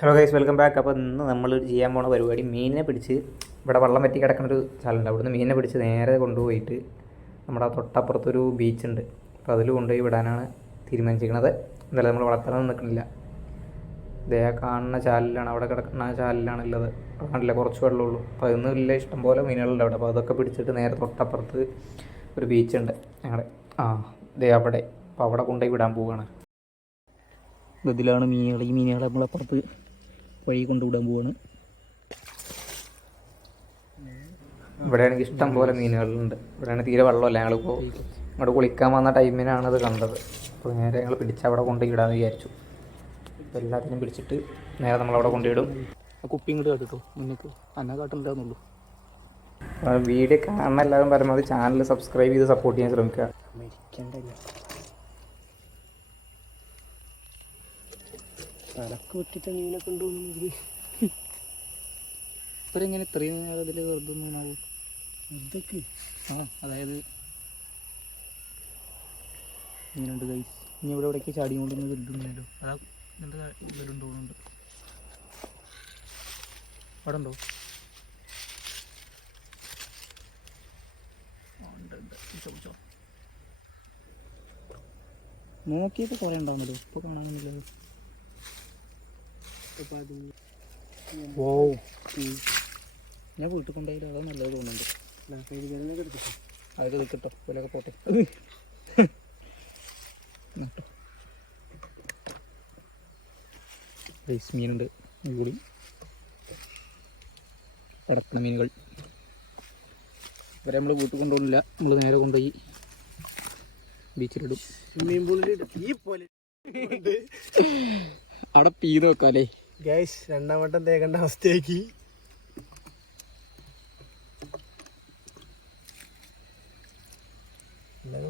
Hello guys, welcome back. അപ്പോൾ ഇന്ന് നമ്മൾ ചെയ്യാൻ പോണ പരിപാടി മീനിനെ പിടിച്ച് ഇവിടെ വെള്ളം വറ്റി കിടക്കുന്ന ഒരു സ്ഥലമുണ്ട്. അവിടുന്ന് മീനിനെ പിടിച്ച് നേരെ കൊണ്ടുപോയിട്ട് നമ്മുടെ തൊട്ടപ്പുറത്തൊരു ബീച്ചുണ്ട്. അപ്പോൾ അതിൽ കൊണ്ടുപോയി വിടാനാണ് തീരുമാനിച്ചിരിക്കുന്നത്. എന്തായാലും നമ്മൾ വളർത്താനൊന്നും നിൽക്കുന്നില്ല. ഇതേ കാണുന്ന ചാലിലാണ്, അവിടെ കിടക്കുന്ന ചാലിലാണ് ഉള്ളത്. കണ്ടില്ല, കുറച്ച് വെള്ളമുള്ളൂ. അപ്പോൾ അതൊന്നും ഇല്ല, ഇഷ്ടംപോലെ മീനുകളുണ്ട് അവിടെ. അപ്പോൾ അതൊക്കെ പിടിച്ചിട്ട് നേരെ തൊട്ടപ്പുറത്ത് ഒരു ബീച്ചുണ്ട് ഞങ്ങളുടെ ഇതേ അവിടെ. അപ്പോൾ അവിടെ കൊണ്ടുപോയി വിടാൻ പോവുകയാണ്. ഇതിലാണ് മീനുകൾ. ഈ മീനുകളെ നമ്മളപ്പുറത്ത് വഴി കൊണ്ടുവിടാൻ പോവാണ്. ഇവിടെയാണെങ്കിൽ ഇഷ്ടം പോലെ മീനുകളുണ്ട്. ഇവിടെയാണ് തീരെ വെള്ളമല്ല. ഞങ്ങളിപ്പോൾ ഇങ്ങോട്ട് കുളിക്കാൻ വന്ന ടൈമിനാണ് അത് കണ്ടത്. അപ്പോൾ നേരെ ഞങ്ങൾ പിടിച്ച് അവിടെ കൊണ്ടുപോയി ഇടാമെന്ന് വിചാരിച്ചു. അപ്പോൾ എല്ലാത്തിനും പിടിച്ചിട്ട് നേരെ നമ്മളവിടെ കൊണ്ടുവിടും. കുപ്പി ഇങ്ങോട്ട് കാട്ടിട്ടോ, മുന്നേക്ക് അന്നെ കാട്ടുണ്ടാകുന്നുള്ളൂ. വീഡിയോ കാണാൻ എല്ലാവരും പരമാവധി ചാനൽ സബ്സ്ക്രൈബ് ചെയ്ത് സപ്പോർട്ട് ചെയ്യാൻ ശ്രമിക്കുക. തലക്ക് വിട്ടിട്ട് മീനൊക്കെ ഉണ്ടോന്ന് ഇവരെങ്ങനെ ഇത്രയും നേരം അതിൽ വെറുതെ ഒന്നാവും ഇതൊക്കെ അതായത് ഇങ്ങനെയുണ്ട് ഗൈസ്. ഇനി ഇവിടെ ഇവിടേക്ക് ചാടി കൊണ്ടൊന്നും വലുതൊന്നുമില്ലല്ലോ. അതാ ഇതിൻ്റെ ഇതിലുണ്ട് തോന്നുന്നുണ്ട്. അവിടെ ഉണ്ടോ? പിടിച്ചോ നോക്കിയപ്പോൾ കുറേ ഉണ്ടാവുന്നല്ലോ. ഇപ്പോൾ കാണാനൊന്നുമില്ലല്ലോ. ഓ ഞാൻ വീട്ടിൽ കൊണ്ടായാലും അതോ നല്ലത് തോന്നുന്നുണ്ട്. അതൊക്കെ നിൽക്കട്ടോ, പോലൊക്കെ പോട്ടെ. കേട്ടോ റൈസ് മീനുണ്ട്, കൂടി പടക്കണ മീനുകൾ. ഇവരെ നമ്മൾ വീട്ടിൽ കൊണ്ടുപോകില്ല, നമ്മൾ നേരെ കൊണ്ടുപോയി ബീച്ചിലിടും. അവിടെ പീന്ന് വെക്കാം അല്ലേ ഗൈസ്? രണ്ടാം വട്ടം തേക്കേണ്ട അവസ്ഥയാക്കി.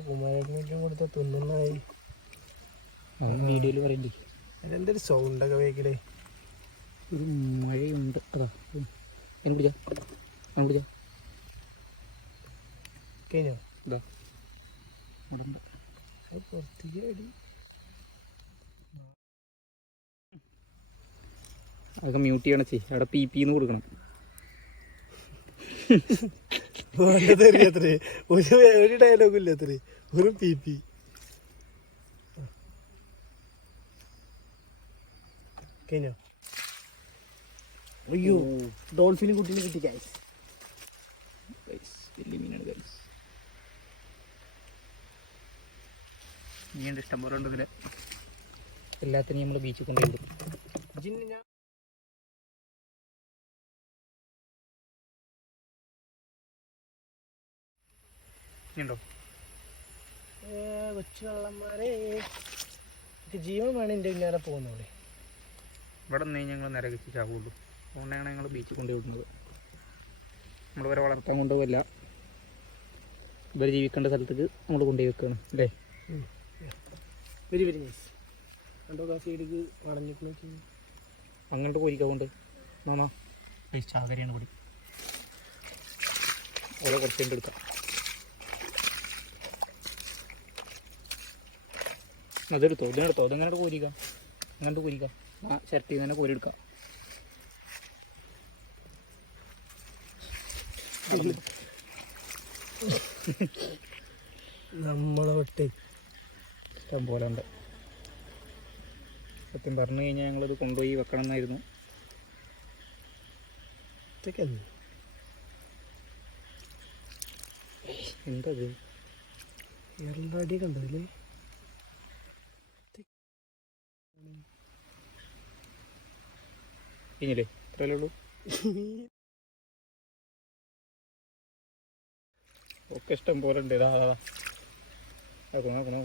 കുമാരേട്ടനും കൊടുത്ത തിന്നുന്നായി വീഡിയോയിൽ പറയണ്ടേ. അതെന്തൊരു സൗണ്ടൊക്കെ വേക്കലേ. ഒരു മഴയുണ്ട്. അതാ അതിനെ പിടിച്ചാ കഴിഞ്ഞോ? ഇതാ അവിടെ ഉണ്ട്. പുറത്തേക്ക് അടി. അതൊക്കെ മ്യൂട്ട് ചെയ്യണം. ചെയ് അവിടെ പീന്ന് കൊടുക്കണം. ഒരു ഡയലോഗും ഇല്ല അത്രേ, ഒരു പി. കഴിഞ്ഞോ? അയ്യോ, ഡോൾഫിന് കുട്ടീനെ കിട്ടി ഗൈസ്. വലിയ മീനാണ് ഗൈസ്. മീനുണ്ട്, ഇഷ്ടം പോലെ ഉണ്ട് ഇതിൽ. എല്ലാത്തിനും നമ്മൾ ബീച്ചിൽ കൊണ്ടുപോയി. ഉണ്ടോ കൊച്ചു വെള്ളന്മാരെ ജീവൻ വേണം എൻ്റെ പിന്നാലെ പോകുന്നവിടെ. ഇവിടെ നിന്ന് ഞങ്ങൾ നിരകിച്ച് ചാവുള്ളൂ. അതുകൊണ്ടാണ് ഞങ്ങൾ ബീച്ചിൽ കൊണ്ടുപോയി വിടുന്നത്. നമ്മൾ ഇവരെ വളർത്താൻ കൊണ്ടുപോകില്ല, ഇവർ ജീവിക്കേണ്ട സ്ഥലത്തേക്ക് നമ്മൾ കൊണ്ടുപോയി വെക്കുകയാണ് അല്ലേ. Very very nice. കണ്ടോ ആ സൈഡിക്ക് വളഞ്ഞിട്ട് അങ്ങോട്ട് പോരിക്കാവുണ്ട് മാമാ. ചാകരയാണ് കൂടി. ഓരോ കുറച്ച് കണ്ട് എടുക്കാം. അതെടുത്തോ, ഇതിനെടുത്തോ, അതെങ്ങനെ കോരിക്കാം. അങ്ങോട്ട് കോരിക്കാം. ആ ചിരട്ടിയിൽ തന്നെ കോരിയെടുക്കാം. നമ്മളെ വിട്ട് ഇഷ്ടം പോലെ ഉണ്ട്. സത്യം പറഞ്ഞു കഴിഞ്ഞാൽ ഞങ്ങളിത് കൊണ്ടുപോയി വെക്കണം എന്നായിരുന്നു. എന്തത് എറളാടി കണ്ടതില്ലേ? കഴിഞ്ഞില്ലേ? ഇത്രയല്ലേ ഉള്ളൂ. ഒക്കെ ഇഷ്ടം പോലെ ഉണ്ട്. ഇതാ നോക്കണം.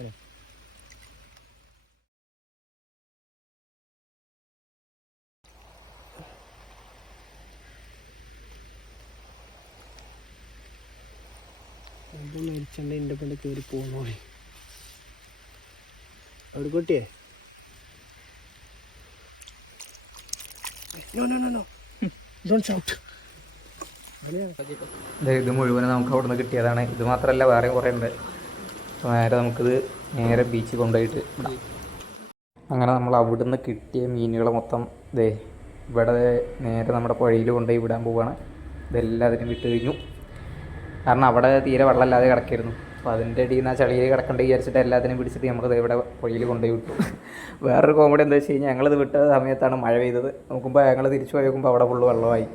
അത് മരിച്ചണ്ട എൻ്റെ പണ്ട് കയറി പോകുന്നോളി. അവിടെ കൊട്ടിയേ? No. Don't shout. ഇത് മുഴുവൻ നമുക്ക് അവിടെ നിന്ന് കിട്ടിയതാണ്. ഇത് മാത്രമല്ല, വേറെയും കുറേ ഉണ്ട്. നേരെ നമുക്കിത് നേരെ ബീച്ചിൽ കൊണ്ടുപോയിട്ട് ഇടാം. അങ്ങനെ നമ്മൾ അവിടുന്ന് കിട്ടിയ മീനുകളെ മൊത്തം ദേ ഇവിടെ നേരെ നമ്മുടെ പുഴയിൽ കൊണ്ടുപോയി വിടാൻ പോവുകയാണ്. ഇതെല്ലാം അതിന് വിട്ട് കഴിഞ്ഞു. കാരണം അവിടെ തീരെ വെള്ളമില്ലാതെ കിടക്കായിരുന്നു. അപ്പോൾ അതിൻ്റെ അടിയിൽ നിന്ന് ആ ചളിയിൽ കിടക്കേണ്ട വിചാരിച്ചിട്ട് എല്ലാത്തിനും പിടിച്ചിട്ട് നമ്മൾ ഇവിടെ പുഴയിൽ കൊണ്ടുപോയി വിട്ടു. വേറൊരു കോമഡി എന്താ വെച്ച് കഴിഞ്ഞാൽ ഞങ്ങളിത് വിട്ട സമയത്താണ് മഴ പെയ്തത്. നോക്കുമ്പോൾ ഞങ്ങൾ തിരിച്ചു പോയി നോക്കുമ്പോൾ അവിടെ ഫുള്ള് വെള്ളമായി.